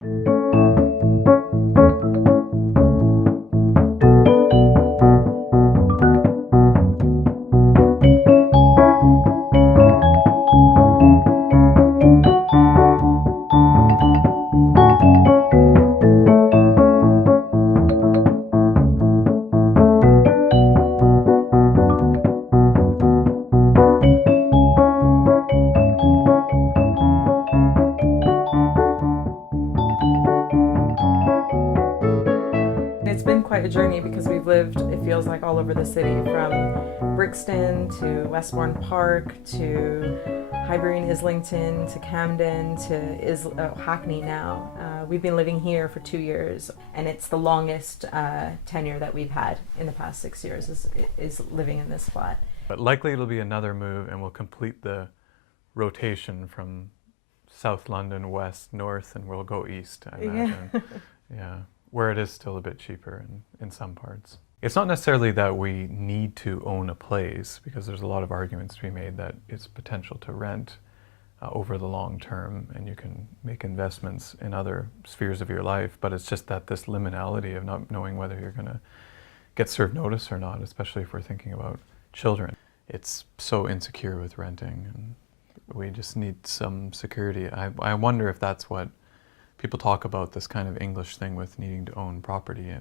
It's been quite a journey because we've lived, it feels like, all over the city, from Brixton to Westbourne Park to Highbury and Islington to Camden to Hackney now. We've been living here for 2 years, and it's the longest tenure that we've had in the past 6 years is living in this flat. But likely it'll be another move, and we'll complete the rotation from South London, west, north, and we'll go east, I imagine. Yeah. Where it is still a bit cheaper in some parts. It's not necessarily that we need to own a place, because there's a lot of arguments to be made that it's potential to rent over the long term, and you can make investments in other spheres of your life, but it's just that this liminality of not knowing whether you're going to get served notice or not, especially if we're thinking about children. It's so insecure with renting, and we just need some security. I wonder if that's what people talk about, this kind of English thing with needing to own property,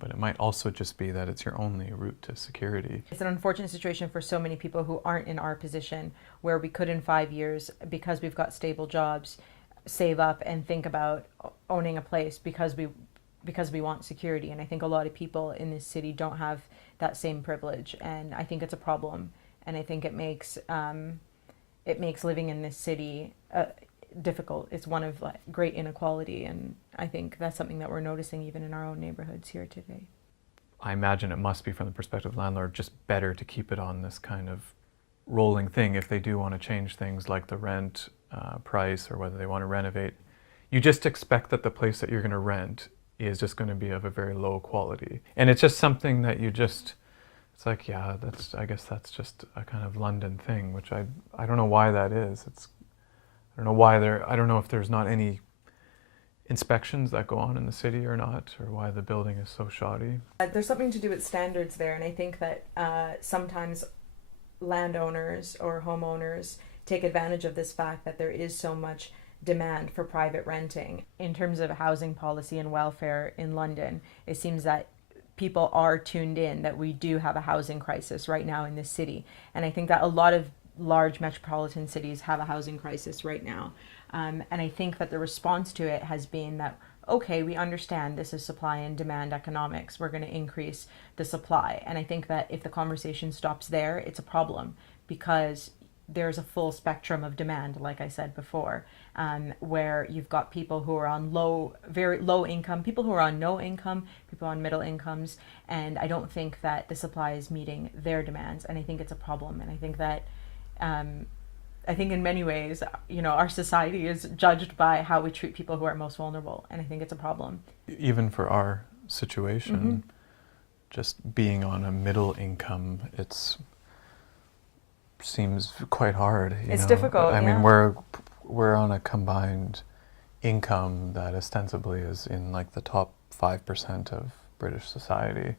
but it might also just be that it's your only route to security. It's an unfortunate situation for so many people who aren't in our position, where we could in 5 years, because we've got stable jobs, save up and think about owning a place because we want security. And I think a lot of people in this city don't have that same privilege, and I think it's a problem. And I think it makes living in this city difficult. It's one of great inequality, and I think that's something that we're noticing even in our own neighborhoods here today. I imagine it must be, from the perspective of the landlord, just better to keep it on this kind of rolling thing if they do want to change things like the rent price, or whether they want to renovate. You just expect that the place that you're going to rent is just going to be of a very low quality, and it's just something that it's like, yeah, I guess that's just a kind of London thing, which I don't know why that is. I don't know if there's not any inspections that go on in the city or not, or why the building is so shoddy. There's something to do with standards there, and I think that sometimes landowners or homeowners take advantage of this fact that there is so much demand for private renting. In terms of housing policy and welfare in London, it seems that people are tuned in that we do have a housing crisis right now in this city, and I think that a lot of large metropolitan cities have a housing crisis right now. And I think that the response to it has been that, okay, we understand this is supply and demand economics, we're going to increase the supply. And I think that if the conversation stops there, it's a problem, because there's a full spectrum of demand, like I said before, where you've got people who are on very low income, people who are on no income, people on middle incomes, and I don't think that the supply is meeting their demands, and I think it's a problem. And I think that I think in many ways, our society is judged by how we treat people who are most vulnerable, and I think it's a problem. Even for our situation, just being on a middle income, seems quite hard. It's difficult. I mean, we're on a combined income that ostensibly is in like the top 5% of British society,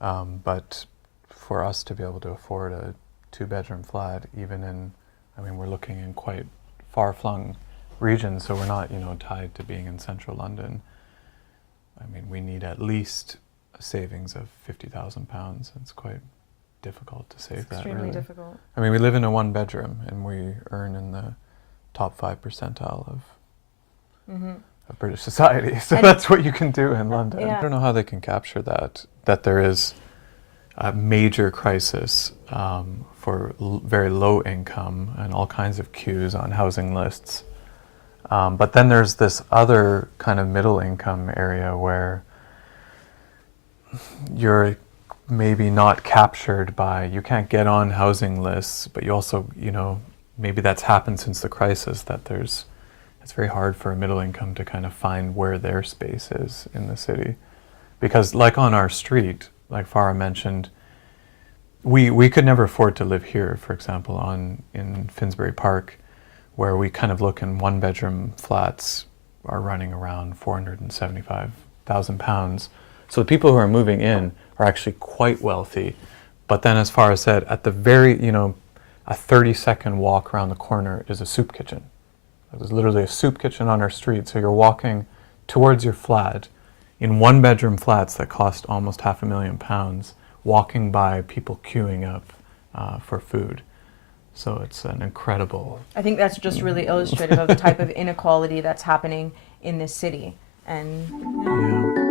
but for us to be able to afford a 2-bedroom flat, we're looking in quite far-flung regions, so we're not, tied to being in central London. We need at least a savings of £50,000. It's quite difficult to save that. Extremely really difficult. We live in a 1-bedroom, and we earn in the top 5 percentile of British society. So that's what you can do in London. Yeah. I don't know how they can capture that there is a major crisis for very low income and all kinds of queues on housing lists. But then there's this other kind of middle income area where you're maybe not captured by, you can't get on housing lists, but you also, maybe that's happened since the crisis, that it's very hard for a middle income to kind of find where their space is in the city. Because like on our street, like Farah mentioned, we could never afford to live here, for example, in Finsbury Park, where we kind of look in 1-bedroom flats are running around £475,000. So the people who are moving in are actually quite wealthy. But then, as Farah said, at the very, a 30-second walk around the corner is a soup kitchen. There's literally a soup kitchen on our street. So you're walking towards your flat in one-bedroom flats that cost almost £500,000, walking by people queuing up for food. So it's an incredible... I think that's just really illustrative of the type of inequality that's happening in this city. And yeah.